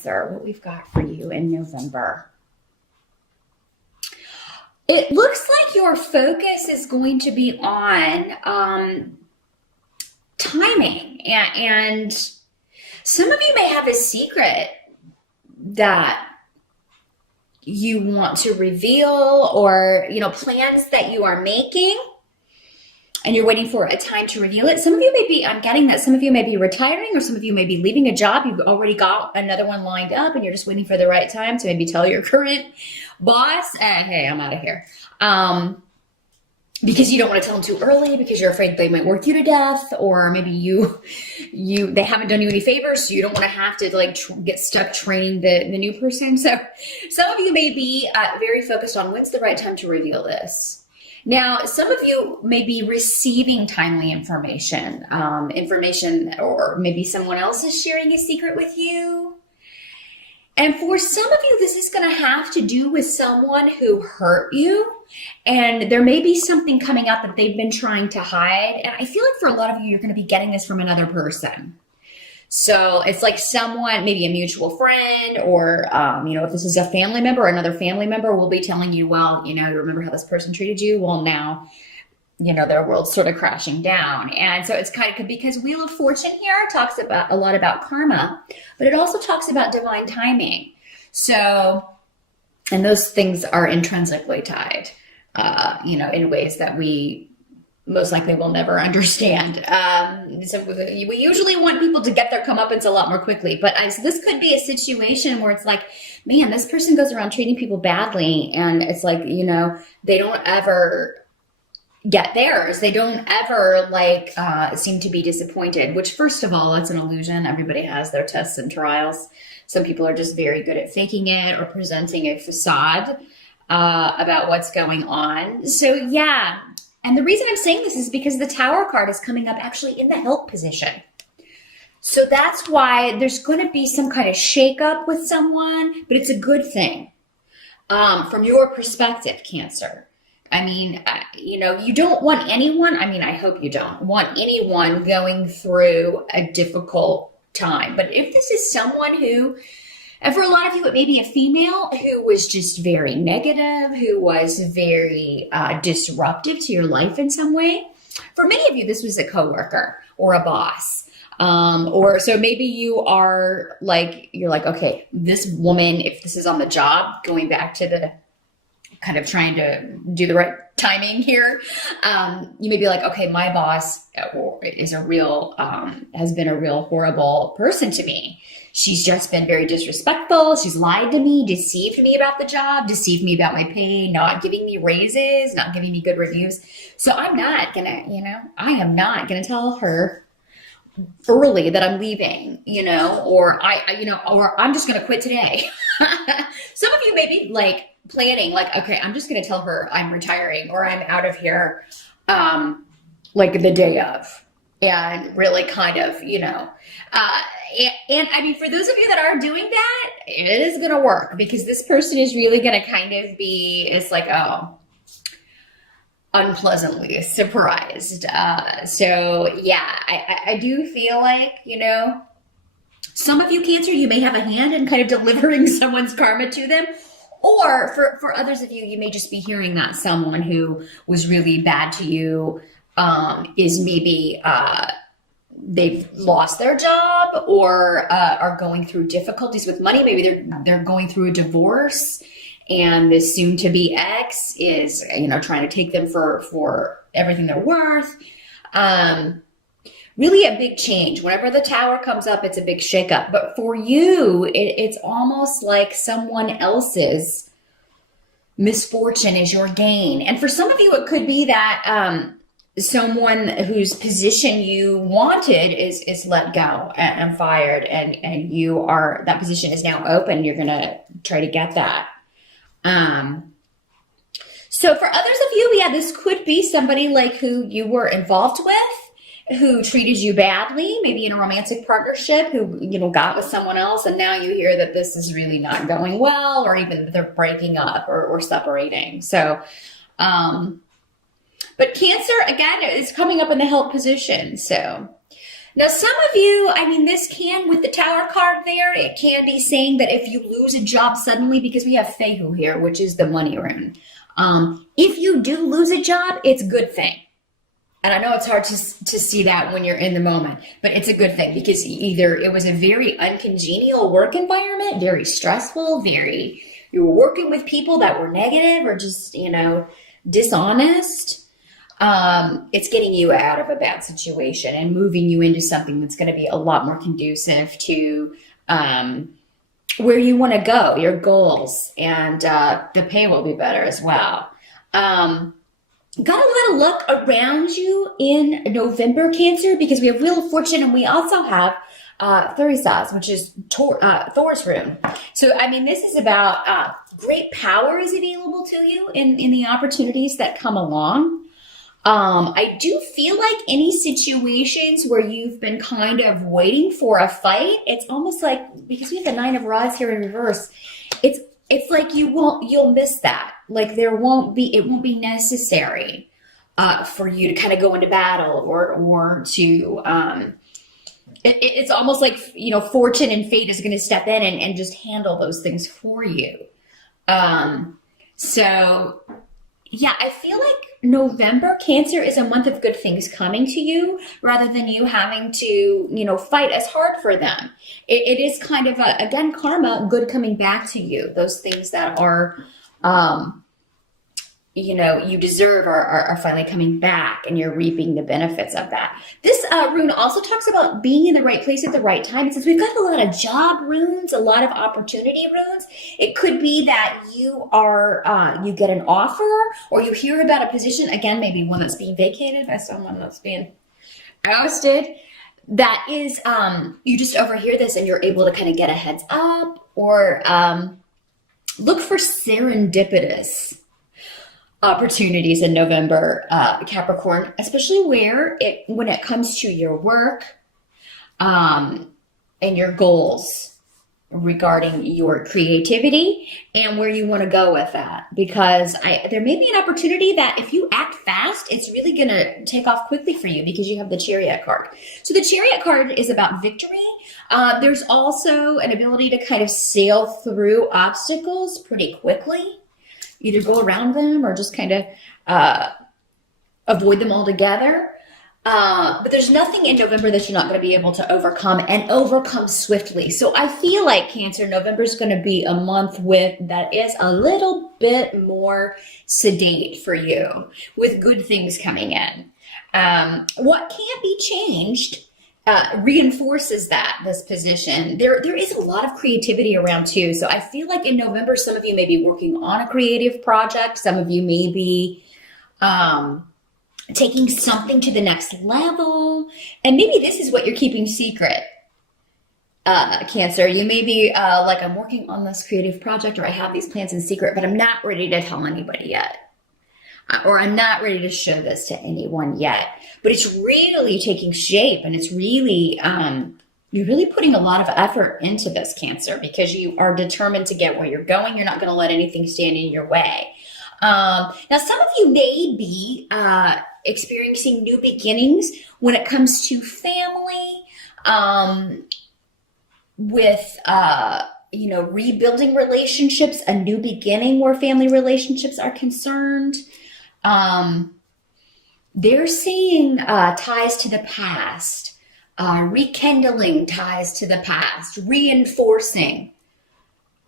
Cancer, what we've got for you in November. It looks like your focus is going to be on timing, and some of you may have a secret that you want to reveal, or plans that you are making and you're waiting for a time to reveal it. Some of you may be, I'm getting that some of you may be retiring, or some of you may be leaving a job. You've already got another one lined up and you're just waiting for the right time to maybe tell your current boss, hey, I'm out of here. Because you don't want to tell them too early, because you're afraid they might work you to death, or maybe they haven't done you any favors, so you don't want to have to get stuck training the new person. So some of you may be very focused on when's the right time to reveal this. Now, some of you may be receiving timely information, or maybe someone else is sharing a secret with you. And for some of you, this is going to have to do with someone who hurt you. And there may be something coming out that they've been trying to hide. And I feel like for a lot of you, you're going to be getting this from another person. So it's like someone, maybe a mutual friend, or, if this is a family member, another family member will be telling you, well, remember how this person treated you? Well, now, their world's sort of crashing down. And so it's kind of, because Wheel of Fortune here talks about a lot about karma, but it also talks about divine timing. So, and those things are intrinsically tied, in ways that we most likely will never understand. So we usually want people to get their comeuppance a lot more quickly, but this could be a situation where it's like, man, this person goes around treating people badly, and it's like, they don't ever get theirs. They don't ever seem to be disappointed, which, first of all, it's an illusion. Everybody has their tests and trials. Some people are just very good at faking it or presenting a facade about what's going on. So yeah. And the reason I'm saying this is because the Tower card is coming up actually in the help position. So that's why there's going to be some kind of shakeup with someone, but it's a good thing from your perspective, Cancer. I mean, you don't want anyone, I hope you don't want anyone going through a difficult time. But if this is someone who, and for a lot of you, it may be a female who was just very negative, who was very disruptive to your life in some way. For many of you, this was a coworker or a boss. Or so maybe you're like, okay, this woman, if this is on the job, going back to the kind of trying to do the right timing here, you may be like, okay, my boss is has been a real horrible person to me. She's just been very disrespectful. She's lied to me, deceived me about the job, deceived me about my pay, not giving me raises, not giving me good reviews. So I'm not gonna, I am not gonna tell her early that I'm leaving, or or I'm just gonna quit today. Some of you may be planning, okay, I'm just gonna tell her I'm retiring, or I'm out of here, the day of. And really kind of, and for those of you that are doing that, it is going to work, because this person is really going to kind of be, unpleasantly surprised. So yeah, I do feel like, some of you, Cancer, you may have a hand in kind of delivering someone's karma to them. Or for others of you, you may just be hearing that someone who was really bad to you is maybe they've lost their job, or are going through difficulties with money. Maybe they're going through a divorce, and this soon-to-be ex is trying to take them for everything they're worth. Really a big change. Whenever the Tower comes up, it's a big shakeup. But for you, it's almost like someone else's misfortune is your gain. And for some of you, it could be that someone whose position you wanted is let go and fired, and that position is now open. You're going to try to get that. So for others of you, yeah, this could be somebody who you were involved with, who treated you badly, maybe in a romantic partnership, who, got with someone else. And now you hear that this is really not going well, or even that they're breaking up or separating. So, but Cancer, again, is coming up in the help position. So Now, some of you, I mean, this can, with the Tower card there, it can be saying that if you lose a job suddenly, because we have Fehu here, which is the money rune. If you do lose a job, it's a good thing. And I know it's hard to see that when you're in the moment, but it's a good thing because either it was a very uncongenial work environment, very stressful, you were working with people that were negative or just, dishonest. It's getting you out of a bad situation and moving you into something that's going to be a lot more conducive to where you want to go, your goals, and the pay will be better as well. Got a lot of luck around you in November, Cancer, because we have Wheel of Fortune and we also have Thurisaz, which is Thor's rune. So, I mean, this is about great power is available to you in the opportunities that come along. I do feel like any situations where you've been kind of waiting for a fight, it's almost like, because we have the Nine of Rods here in reverse, it's like you'll miss that. Like it won't be necessary for you to kind of go into battle or to it's almost like fortune and fate is going to step in and just handle those things for you. So yeah, I feel like November, Cancer, is a month of good things coming to you rather than you having to, fight as hard for them. It is kind of, again, karma, good coming back to you. Those things that are, you deserve are finally coming back and you're reaping the benefits of that. This rune also talks about being in the right place at the right time. It says we've got a lot of job runes, a lot of opportunity runes. It could be that you get an offer or you hear about a position, again, maybe one that's being vacated by someone that's being ousted. That is, you just overhear this and you're able to kind of get a heads up or look for serendipitous opportunities in November, Capricorn, especially when it comes to your work and your goals regarding your creativity and where you want to go with that. Because there may be an opportunity that if you act fast, it's really going to take off quickly for you because you have the Chariot card. So the Chariot card is about victory. There's also an ability to kind of sail through obstacles pretty quickly. Either go around them or just kind of avoid them altogether. But there's nothing in November that you're not going to be able to overcome and overcome swiftly. So I feel like Cancer, November is going to be a month that is a little bit more sedate for you with good things coming in. What can't be changed reinforces this position. There is a lot of creativity around too. So I feel like in November, some of you may be working on a creative project. Some of you may be taking something to the next level. And maybe this is what you're keeping secret, Cancer. You may be like, I'm working on this creative project or I have these plans in secret, but I'm not ready to tell anybody yet. Or I'm not ready to show this to anyone yet. But it's really taking shape and it's really, you're really putting a lot of effort into this, Cancer, because you are determined to get where you're going. You're not going to let anything stand in your way. Now, some of you may be experiencing new beginnings when it comes to family, with, rebuilding relationships, a new beginning where family relationships are concerned. They're seeing ties to the past, rekindling ties to the past, reinforcing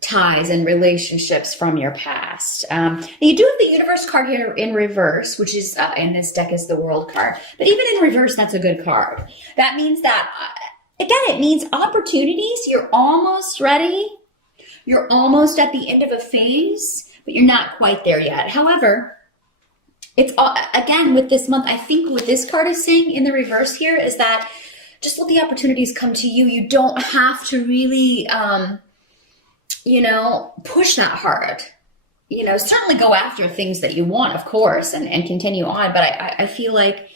ties and relationships from your past. You do have the Universe card here in reverse, which is in this deck is the World card. But even in reverse, that's a good card. That means that, again, it means opportunities. You're almost ready. You're almost at the end of a phase, but you're not quite there yet. However, it's again with this month, I think what this card is saying in the reverse here is that just let the opportunities come to you. You don't have to really, push that hard. Certainly go after things that you want, of course, and continue on. But I feel like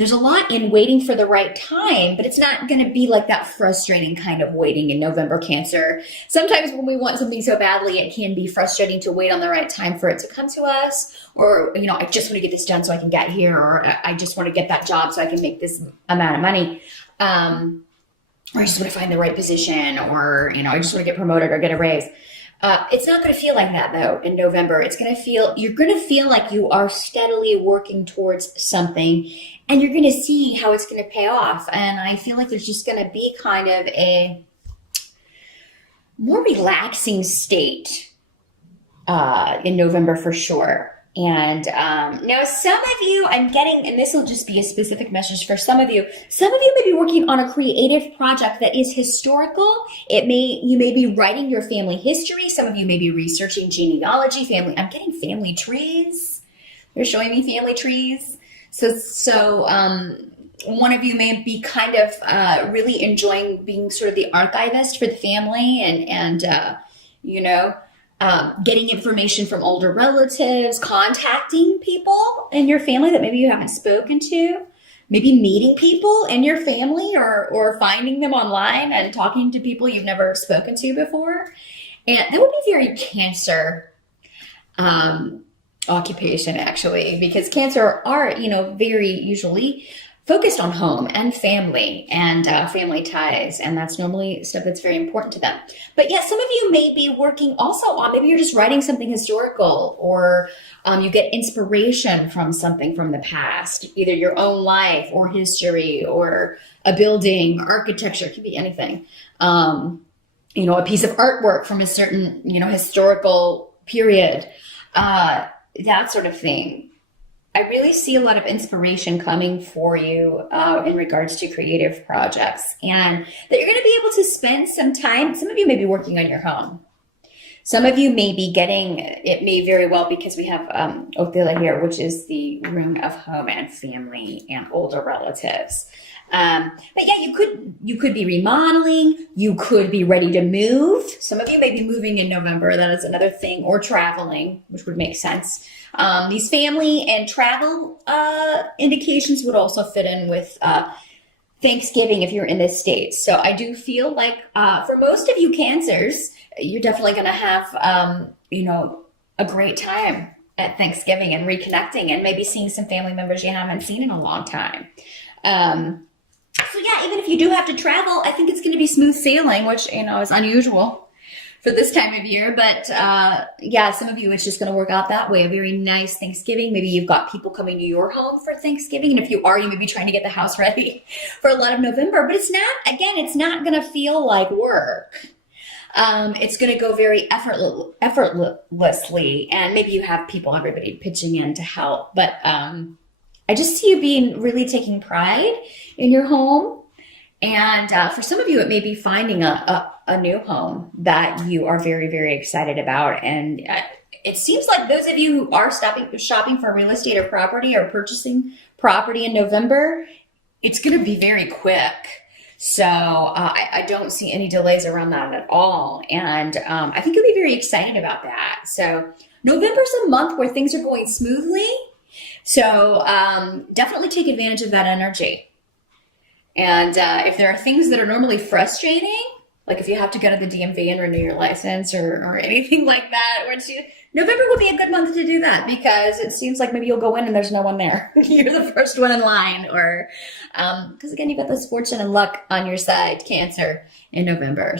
there's a lot in waiting for the right time, but it's not going to be like that frustrating kind of waiting in November, Cancer. Sometimes when we want something so badly, it can be frustrating to wait on the right time for it to come to us. Or, I just want to get this done so I can get here, or I just want to get that job so I can make this amount of money. Or I just want to find the right position, or, I just want to get promoted or get a raise. It's not going to feel like that though in November. You're going to feel like you are steadily working towards something, and you're going to see how it's going to pay off. And I feel like there's just going to be kind of a more relaxing state in November for sure. And now some of you, I'm getting, and this will just be a specific message for some of you may be working on a creative project that is historical. You may be writing your family history. Some of you may be researching genealogy, I'm getting family trees. They're showing me family trees. So one of you may be kind of really enjoying being sort of the archivist for the family, and getting information from older relatives, contacting people in your family that maybe you haven't spoken to, maybe meeting people in your family, or finding them online and talking to people you've never spoken to before. And that would be very Cancer occupation, actually, because Cancer are, very usually focused on home and family and family ties. And that's normally stuff that's very important to them. But yeah, some of you may be working also on, maybe you're just writing something historical, or you get inspiration from something from the past, either your own life or history, or a building, architecture, it could be anything. A piece of artwork from a certain, historical period, that sort of thing. I really see a lot of inspiration coming for you in regards to creative projects, and that you're going to be able to spend some time. Some of you may be working on your home. Some of you may be it may very well, because we have Othila here, which is the room of home and family and older relatives. But yeah, you could be remodeling. You could be ready to move. Some of you may be moving in November. That is another thing, or traveling, which would make sense. These family and travel indications would also fit in with Thanksgiving if you're in the States. So I do feel like for most of you Cancers, you're definitely going to have a great time at Thanksgiving and reconnecting, and maybe seeing some family members you haven't seen in a long time. So yeah, even if you do have to travel, I think it's going to be smooth sailing, which, is unusual for this time of year. But yeah, some of you, it's just going to work out that way. A very nice Thanksgiving. Maybe you've got people coming to your home for Thanksgiving. And if you are, you may be trying to get the house ready for a lot of November. But it's not going to feel like work. It's going to go very effortlessly. And maybe you have everybody pitching in to help. But I just see you really taking pride in your home. And for some of you, it may be finding a new home that you are very, very excited about. And it seems like those of you who are shopping for real estate or property, or purchasing property in November, it's going to be very quick. So I don't see any delays around that at all. And I think you'll be very excited about that. So November's a month where things are going smoothly. So definitely take advantage of that energy. And if there are things that are normally frustrating, like if you have to go to the DMV and renew your license or anything like that, November will be a good month to do that, because it seems like maybe you'll go in and there's no one there. You're the first one in line, or because again, you've got this fortune and luck on your side, Cancer, in November.